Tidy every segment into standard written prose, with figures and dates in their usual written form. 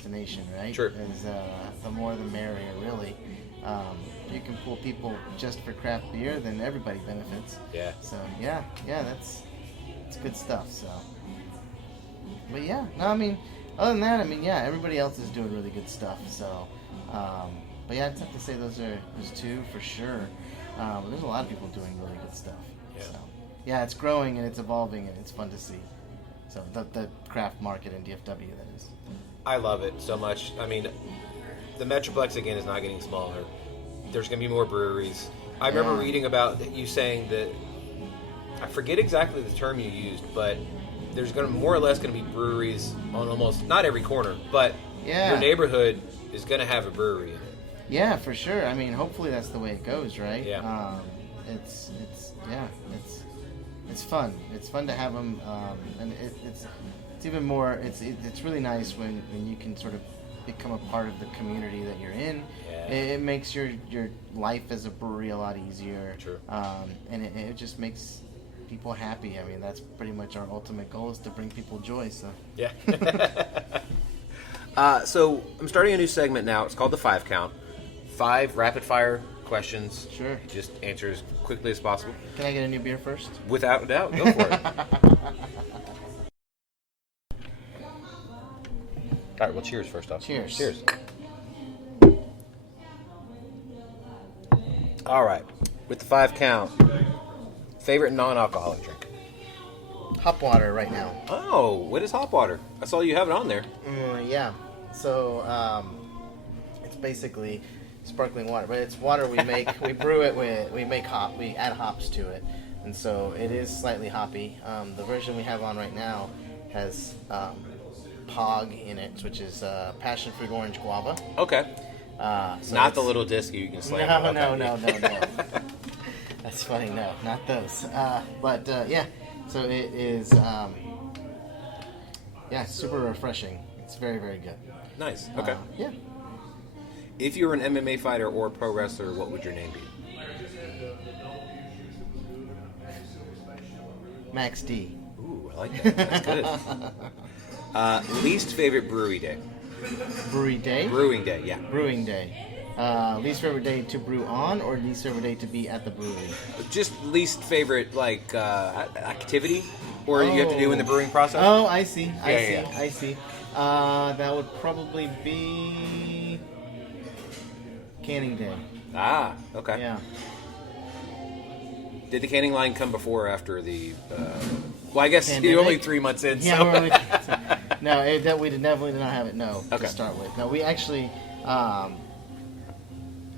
destination, right? Sure. Is the more the merrier, really. You can pull people just for craft beer, then everybody benefits. Yeah. So yeah, it's good stuff. So, but yeah, no, I mean, other than that, I mean, yeah, everybody else is doing really good stuff. So, but yeah, I'd have to say those two for sure. But there's a lot of people doing really good stuff. Yeah. So, yeah, it's growing and it's evolving and it's fun to see. So the craft market in DFW, that is. I love it so much. I mean, the Metroplex again is not getting smaller. There's going to be more breweries. I remember reading about you saying that, I forget exactly the term you used, but there's going to more or less going to be breweries on almost not every corner, but your neighborhood is going to have a brewery in it. Yeah, for sure. I mean, hopefully that's the way it goes, right? Yeah. It's fun. It's fun to have them, and it's even more. It's really nice when you can sort of become a part of the community that you're in. Yeah. It makes your life as a brewery a lot easier. True. And it just makes people happy. I mean, that's pretty much our ultimate goal, is to bring people joy. So yeah. So I'm starting a new segment now. It's called the 5 Count. 5 rapid fire questions. Sure. Just answer as quickly as possible. Can I get a new beer first? Without a doubt, go for it. All right, well, cheers first off. Cheers. Cheers. All right, with the 5 count, favorite non-alcoholic drink? Hop water right now. Oh, what is hop water? I saw you have it on there. Yeah. So it's basically sparkling water, but it's water we make. We brew it we add hops to it, and so it is slightly hoppy. The version we have on right now has Pog in it, which is passion fruit orange guava. Okay. So Not the little disc you can slam. No. That's funny. No, not those. But yeah, so it is. Super refreshing. It's very, very good. Nice. Okay. Yeah. If you were an MMA fighter or a pro wrestler, what would your name be? Max D. Ooh, I like that. That's good. Least favorite brewery day? Brewing day? Brewing day, yeah. Brewing day. Least favorite day to brew on, or least favorite day to be at the brewery? Just least favorite, activity? Or you have to do in the brewing process? Oh, I see. Yeah. I see. That would probably be canning day. Ah, okay. Yeah. Did the canning line come before or after the... well, I guess Pandemic? you're only 3 months in, Yeah, so... no, we definitely did not have it, Okay. to start with. No, we actually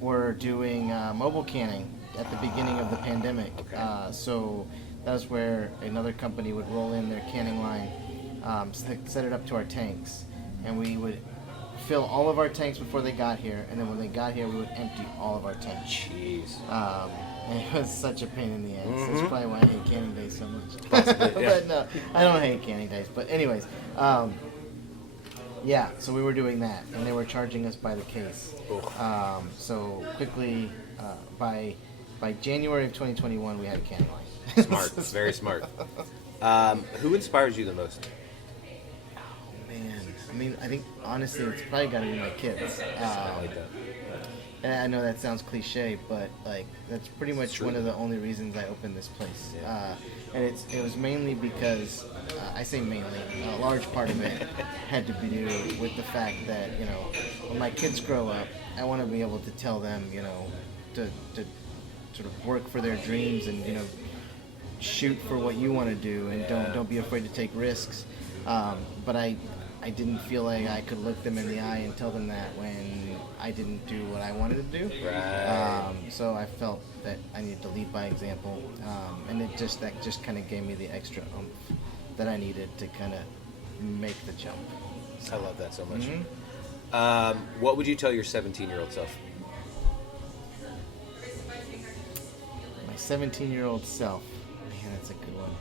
were doing mobile canning at the beginning of the pandemic. Okay. So that was where another company would roll in their canning line, set it up to our tanks, and we would fill all of our tanks before they got here, and then when they got here, we would empty all of our tanks. Jeez. And it was such a pain in the ass. Mm-hmm. That's probably why I hate canning days so much. Possibly, yeah. But no, I don't hate canning days. But anyways, yeah, so we were doing that, and they were charging us by the case. So quickly, by January of 2021, we had a canning line. Smart. Very smart. Who inspires you the most? Oh, man. I mean, I think, honestly, it's probably got to be my kids. I like that. And I know that sounds cliche, but that's pretty much one of the only reasons I opened this place. Yeah. And it was mainly because I say mainly, a large part of it had to do with the fact that when my kids grow up, I want to be able to tell them to sort of work for their dreams and shoot for what you want to do and don't be afraid to take risks. But I didn't feel like I could look them in the eye and tell them that when I didn't do what I wanted to do. Right. So I felt that I needed to lead by example, and that just kind of gave me the extra oomph that I needed to kind of make the jump. I love that so much. Mm-hmm. What would you tell your 17-year-old self? My 17-year-old self. Man, that's a good one.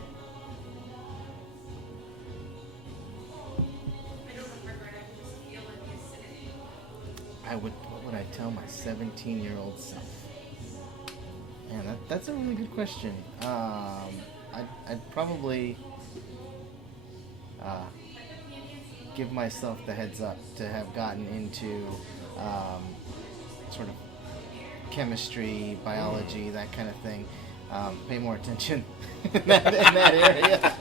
What would I tell my 17-year-old self? Man, that's a really good question. I'd probably give myself the heads up to have gotten into sort of chemistry, biology, that kind of thing. Pay more attention in that area.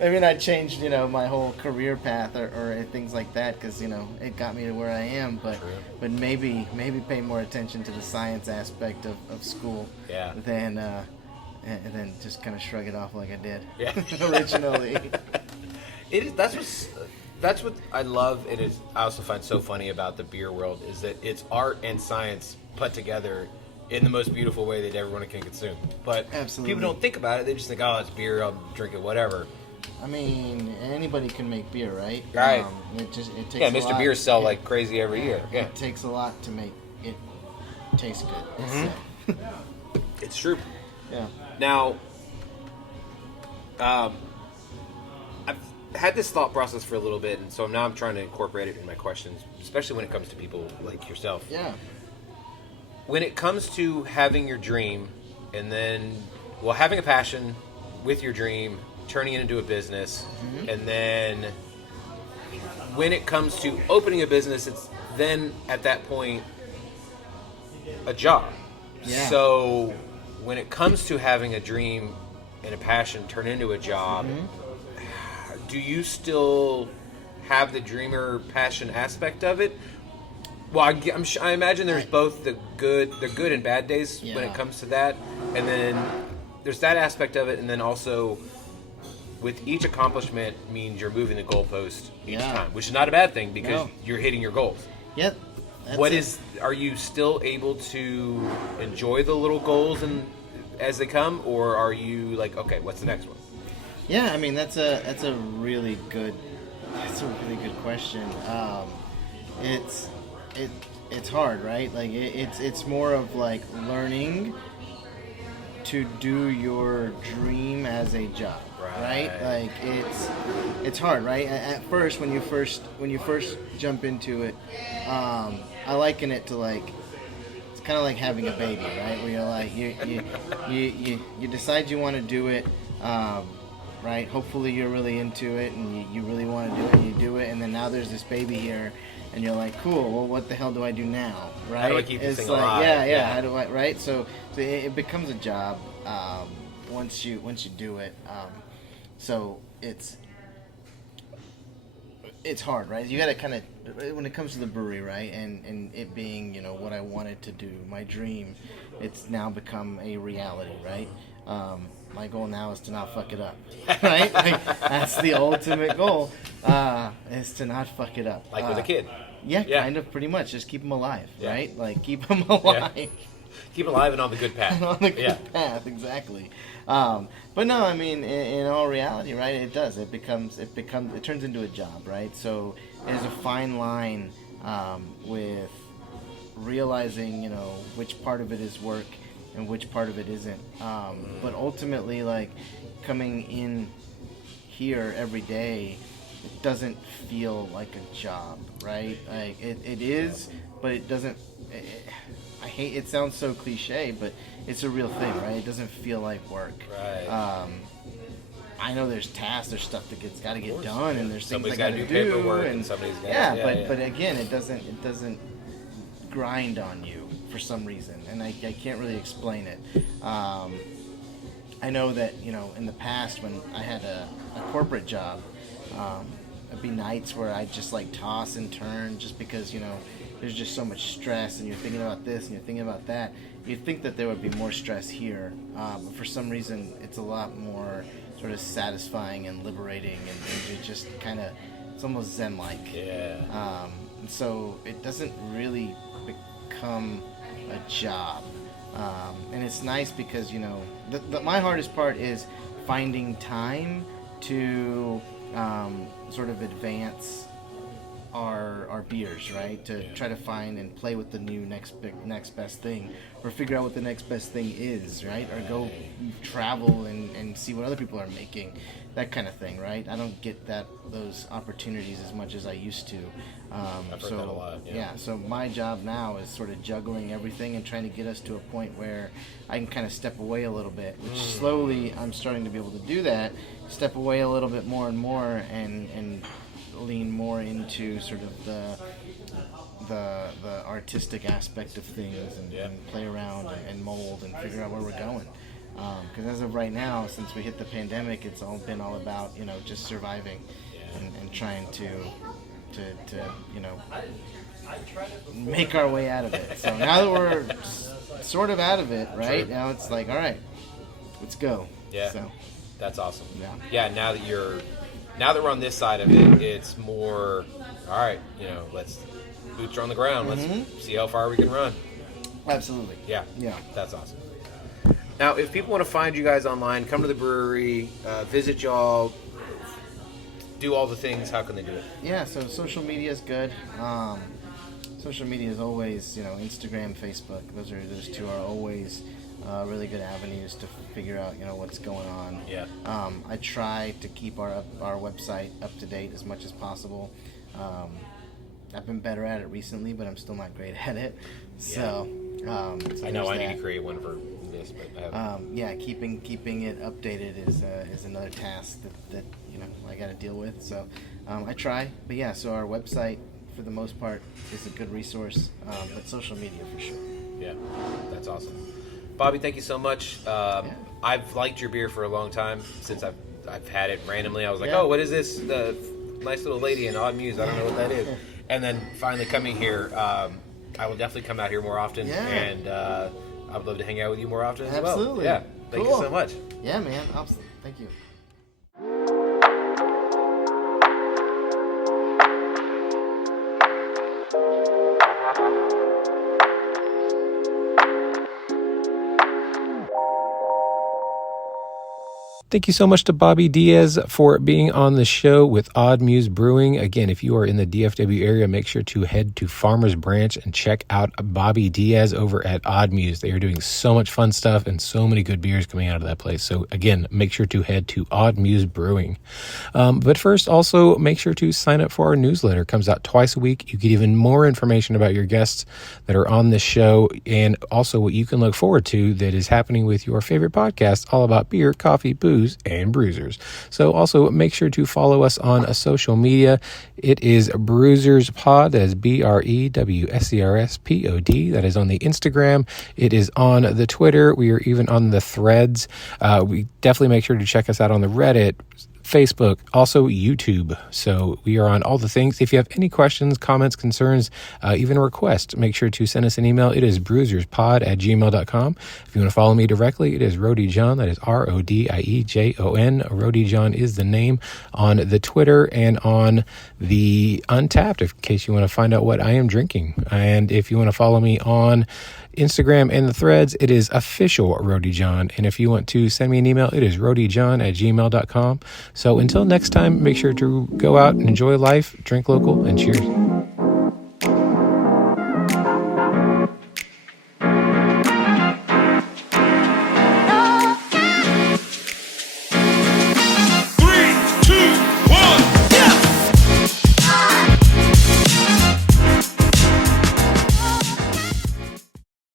I mean, I changed, my whole career path or things like that because, it got me to where I am. But maybe pay more attention to the science aspect of school than and then just kind of shrug it off like I did originally. That's what I love. I also find so funny about the beer world is that it's art and science put together in the most beautiful way that everyone can consume. But Absolutely. people don't think about it. They just think, oh, it's beer, I'll drink it, whatever. I mean, anybody can make beer, right? Right. It takes Mr. Beers sell like crazy every year. Yeah. It takes a lot to make it taste good. Mm-hmm. It's true. Yeah. Now, I've had this thought process for a little bit, and so now I'm trying to incorporate it in my questions, especially when it comes to people like yourself. Yeah. When it comes to having your dream, and then, having a passion with your dream, turning it into a business, and then when it comes to opening a business, it's then at that point a job. Yeah. So when it comes to having a dream and a passion turn into a job, do you still have the dreamer passion aspect of it? Well, I imagine there's both the good and bad days when it comes to that, and then there's that aspect of it, and then also with each accomplishment means you're moving the goalpost each time, which is not a bad thing because you're hitting your goals. Yep. Are you still able to enjoy the little goals as they come, or are you like, okay, what's the next one? Yeah, I mean that's a really good question. It's hard, right? Like it's more of like learning to do your dream as a job, right? Like it's hard, right? At first, when you first jump into it, I liken it to like it's kind of like having a baby, right? Where you're like you decide you want to do it, right? Hopefully you're really into it and you really want to do it, and you do it, and then now there's this baby here. And you're like, cool. Well, what the hell do I do now, right? How do I keep this thing alive? Yeah. How do I, right? So it becomes a job once you do it. So it's hard, right? You got to kind of when it comes to the brewery, right? And it being what I wanted to do, my dream, it's now become a reality, right? My goal now is to not fuck it up, right? Like, that's the ultimate goal, is to not fuck it up. Like with a kid. Yeah, kind of, pretty much. Just keep them alive, right? Like, keep them alive. Yeah. Keep alive and on the good path. On the good path, exactly. But no, I mean, in all reality, right, it does. It turns into a job, right? So there's a fine line with realizing, which part of it is work and which part of it isn't. But ultimately, like, coming in here every day, it doesn't feel like a job, right? Like, it is, but it doesn't... I hate... It sounds so cliche, but it's a real thing, right? It doesn't feel like work. Right. I know there's tasks, there's stuff that got to get done, and there's things I got to do. Paperwork, and somebody's got to... But again, it doesn't grind on you for some reason, and I can't really explain it. I know that, in the past when I had a corporate job, there'd be nights where I'd just like toss and turn just because, there's just so much stress and you're thinking about this and you're thinking about that. You'd think that there would be more stress here, but for some reason it's a lot more sort of satisfying and liberating, and you just kind of, it's almost zen-like. Yeah. And so it doesn't really become a job. And it's nice because, my hardest part is finding time to sort of advance our beers, right? To try to find and play with the new next best thing, or figure out what the next best thing is, right? Or go travel and see what other people are making, that kind of thing, right? I don't get those opportunities as much as I used to. I've heard that a lot. Yeah. So my job now is sort of juggling everything and trying to get us to a point where I can kind of step away a little bit, which slowly I'm starting to be able to do that, step away a little bit more and more, and lean more into sort of the artistic aspect of things and play around and mold and figure out where we're going. Because as of right now, since we hit the pandemic, it's all been all about, you know, just surviving and trying to you know, make our way out of it. So now that we're sort of out of it, right? Now it's like, all right, let's go. Yeah. So that's awesome. Yeah. Yeah. Now that we're on this side of it, it's more, all right, you know, let's boots are on the ground. Let's see how far we can run. Absolutely. Yeah. Yeah. That's awesome. Now, if people want to find you guys online, come to the brewery, visit y'all, do all the things, how can they do it? Yeah, so social media is good. Social media is always, you know, Instagram, Facebook. Those two are always really good avenues to figure out, you know, what's going on. Yeah. I try to keep our website up to date as much as possible. I've been better at it recently, but I'm still not great at it. So, I know I need to create one for this, but I haven't. yeah, keeping it updated is another task that you know I got to deal with. So I try, but yeah. So our website, for the most part, is a good resource, but social media for sure. Yeah, that's awesome. Bobby, thank you so much. I've liked your beer for a long time since I've had it randomly. I was like, oh, what is this? The nice little lady in Odd Muse. I don't know what that is. And then finally coming here, I will definitely come out here more often, and I would love to hang out with you more often as well. Absolutely. Yeah. Thank you so much. Yeah, man. Absolutely. Thank you. Thank you so much to Bobby Diaz for being on the show with Odd Muse Brewing. Again, if you are in the DFW area, make sure to head to Farmers Branch and check out Bobby Diaz over at Odd Muse. They are doing so much fun stuff and so many good beers coming out of that place. So again, make sure to head to Odd Muse Brewing. But first, also make sure to sign up for our newsletter. It comes out twice a week. You get even more information about your guests that are on this show, and also what you can look forward to that is happening with your favorite podcast, all about beer, coffee, booze, and Brewsers. So also make sure to follow us on social media. It is Brewsers Pod. That is BREWSERSPOD. That is on the Instagram. It is on the Twitter. We are even on the Threads. We definitely make sure to check us out on the Reddit, Facebook, also YouTube. So we are on all the things. If you have any questions, comments, concerns, even requests, make sure to send us an email. It is brewserspod@gmail.com. If you want to follow me directly, it is Rody John. That is RODIEJON. Rody John is the name on the Twitter and on the Untapped, in case you want to find out what I am drinking. And if you want to follow me on Instagram and the Threads, it is official Rody John. And if you want to send me an email, it is rodyjohn@gmail.com. So until next time, make sure to go out and enjoy life, drink local, and cheers.